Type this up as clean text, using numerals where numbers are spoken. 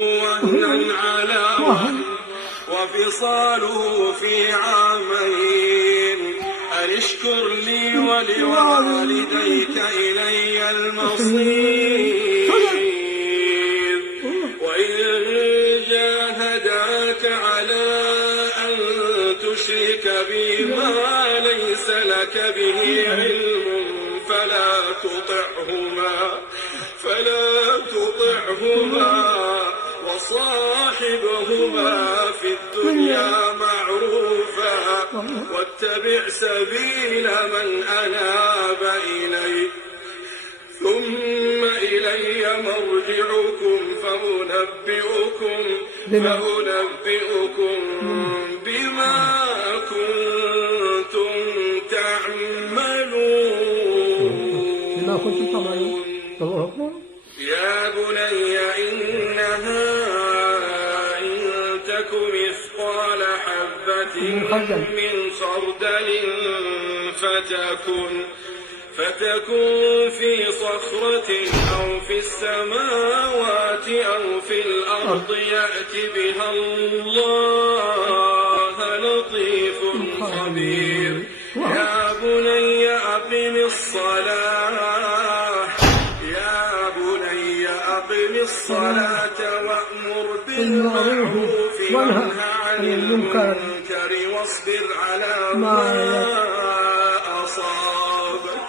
وهنا على وهن وفصاله في عامين. أن اشكر لي ولوالديك إلي المصير. وإن جاهداك على أن تشرك بي ما ليس لك به علم فلا تطعهما وصاحبهما في الدنيا معروفا واتبع سبيل من أناب إلي ثم إلي مرجعكم فأنبئكم بما كنتم تعملون. يا بني إنها إن تك مثقال حبة من خردل فتكن في صخرة أو في السماوات أو في الأرض يأت بها الله لطيف خبير. يا بني أقم الصلاة وأمر بالمعروف وانهى عن المنكر واصبر على ما أصابك